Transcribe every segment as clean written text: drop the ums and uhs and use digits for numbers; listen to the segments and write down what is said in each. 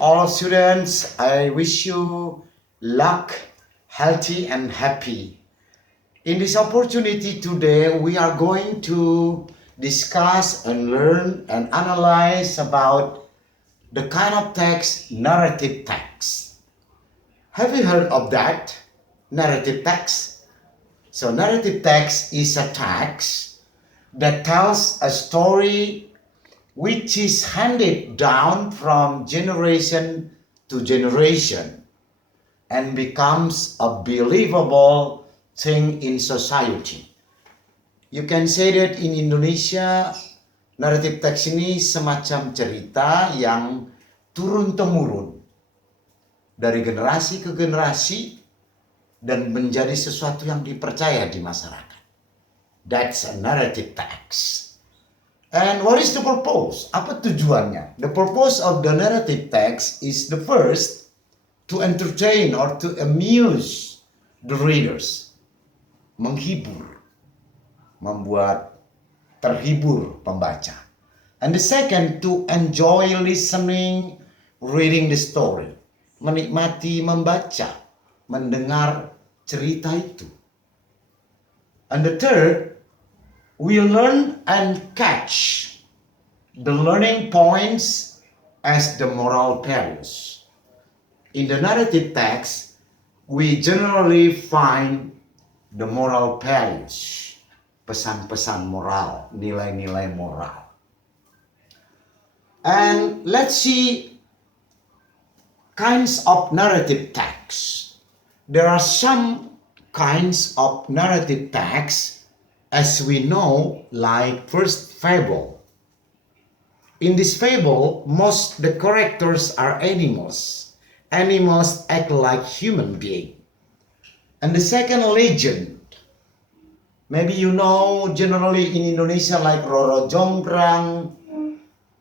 All students, I wish you luck, healthy and happy. In this opportunity today, we are going to discuss and learn and analyze about the kind of text, narrative text. Have you heard of that? Narrative text? So narrative text is a text that tells a story which is handed down from generation to generation and becomes a believable thing in society. You can say that in Indonesia, narrative text ini semacam cerita yang turun-temurun dari generasi ke generasi dan menjadi sesuatu yang dipercaya di masyarakat. That's a narrative text. And what is the purpose? Apa tujuannya? The purpose of the narrative text is the first, to entertain or to amuse the readers. Menghibur. Membuat terhibur pembaca. And the second, to enjoy listening, reading the story. Menikmati membaca, mendengar cerita itu. And the third, we learn and catch the learning points as the moral values. In the narrative text, we generally find the moral values, pesan-pesan moral, nilai-nilai moral. And let's see kinds of narrative text. There are some kinds of narrative text, as we know, like first fable. In this fable, most the characters are animals. Animals act like human beings. And the second, legend. Maybe you know, generally in Indonesia, like Roro Jonggrang,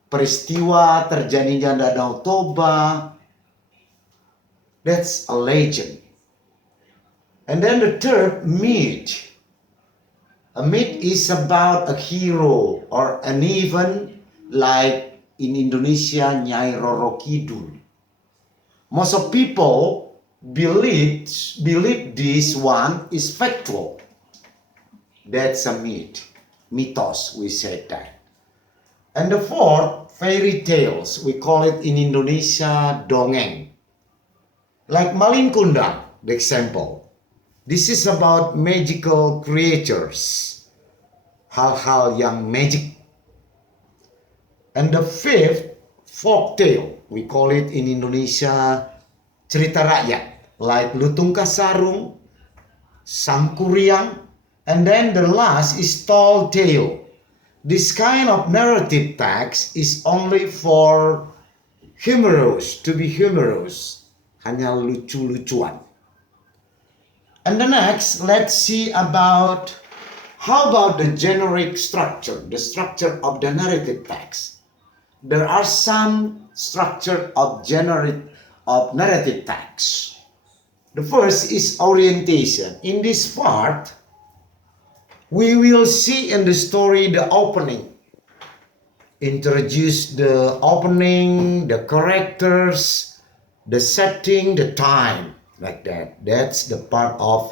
peristiwa terjadinya Danau Toba. That's a legend. And then the third, myth. A myth is about a hero or an event, like in Indonesia, Nyai Roro Kidul. Most of people believe this one is factual. That's a myth. Mythos, we said that. And the fourth, fairy tales. We call it in Indonesia dongeng. Like Malin Kundang, the example. This is about magical creatures, hal-hal yang magic. And the fifth, folk tale. We call it in Indonesia cerita rakyat, like Lutung Kasarung, Sangkuriang, and then the last is tall tale. This kind of narrative text is only for humorous, to be humorous, hanya lucu-lucuan. And the next, let's see about how about the generic structure, the structure of the narrative text. There are some structure of narrative text. The first is orientation. In this part, we will see in the story the opening. Introduce the opening, the characters, the setting, the time. Like that. That's the part of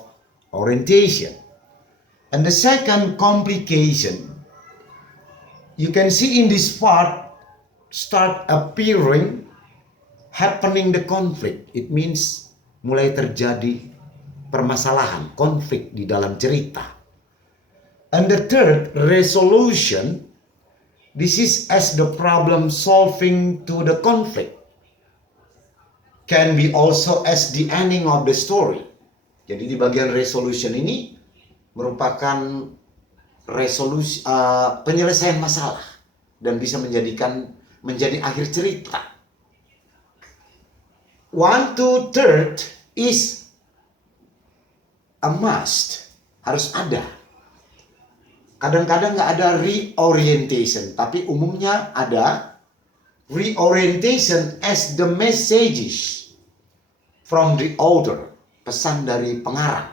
orientation. And the second, complication. You can see in this part start appearing, happening the conflict. It means mulai terjadi permasalahan, konflik di dalam cerita. And the third, resolution. This is as the problem solving to the conflict. Can be also as the ending of the story. Jadi di bagian resolution ini merupakan penyelesaian masalah dan bisa menjadi akhir cerita. 1, 2, 3 is a must, harus ada. Kadang-kadang nggak ada reorientation, tapi umumnya ada reorientation as the messages from the author, pesan dari pengarang.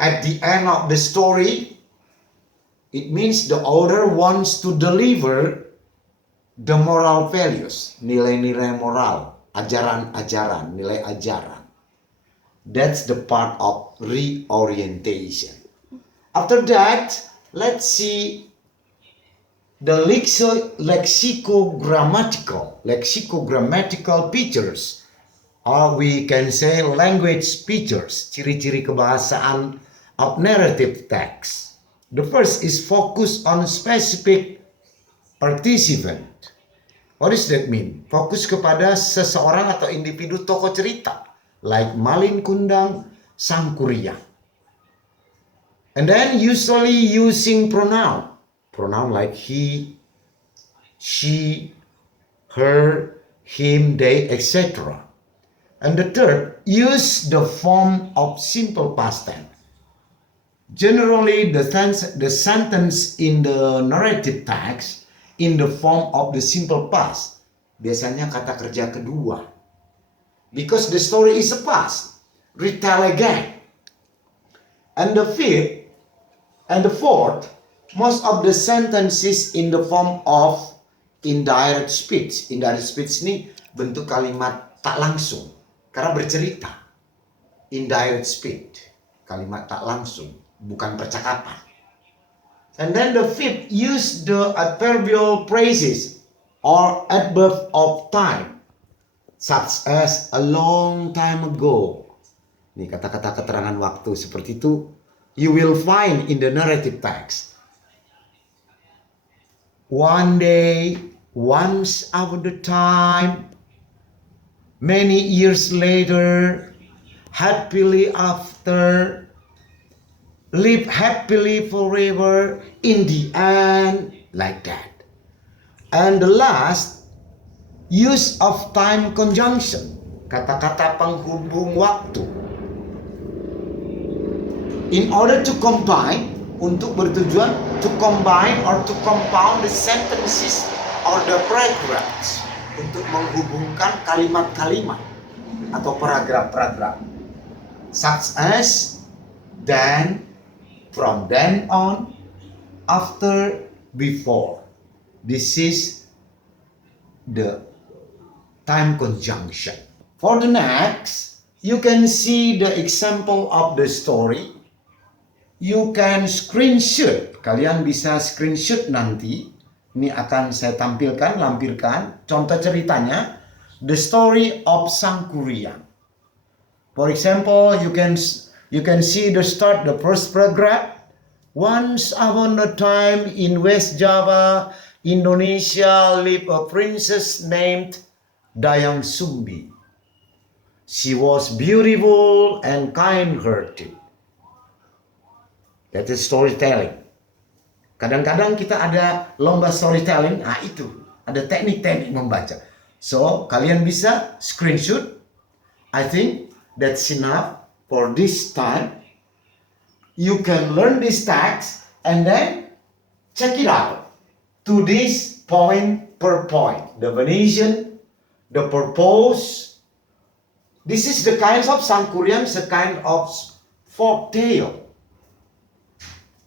At the end of the story, it means the author wants to deliver the moral values, nilai-nilai moral, ajaran-ajaran, nilai ajaran. That's the part of reorientation. After that, let's see the lexicogrammatical features, or we can say language features, ciri-ciri kebahasaan of narrative text. The first is focus on specific participant. What does that mean? Fokus kepada seseorang atau individu tokoh cerita, like Malin Kundang, Sang Kuryang. And then usually using pronoun like he, she, her, him, they, etc. And the third, use the form of simple past tense. Generally, the sentence in the narrative text in the form of the simple past. Biasanya kata kerja kedua. Because the story is a past. Retell again. And the fifth and the fourth, most of the sentences in the form of indirect speech. Indirect speech ini bentuk kalimat tak langsung. Karena bercerita. Indirect speech. Kalimat tak langsung. Bukan percakapan. And then the fifth, use the adverbial phrases or adverb of time, such as a long time ago. Ini kata-kata keterangan waktu seperti itu you will find in the narrative text. One day, once upon a time, many years later, happily after, live happily forever, in the end, like that. And the last, use of time conjunction, kata-kata penghubung waktu. In order to combine, untuk bertujuan to combine or to compound the sentences or the paragraphs, untuk menghubungkan kalimat-kalimat atau paragraf-paragraf. Such as then, from then on, after, before. This is the time conjunction. For the next, you can see the example of the story. You can screenshot. Kalian bisa screenshot nanti. Ini akan saya tampilkan, lampirkan. Contoh ceritanya, the story of Sang Kuryang. For example, you can see the start, the first paragraph. Once upon a time in West Java, Indonesia, lived a princess named Dayang Sumbi. She was beautiful and kind-hearted. That is storytelling. Kadang-kadang kita ada lomba storytelling, itu ada teknik-teknik membaca. So, kalian bisa screenshot. I think that's enough for this time. You can learn this text and then check it out to this point per point. Definition, the purpose. This is the kind of Sang Kuryang, a kind of folk tale.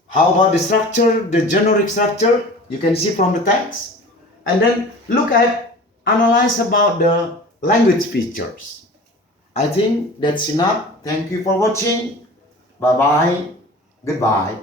How about the structure, the generic structure? You can see from the text. And then analyze about the language features. I think that's enough. Thank you for watching. Bye-bye. Goodbye.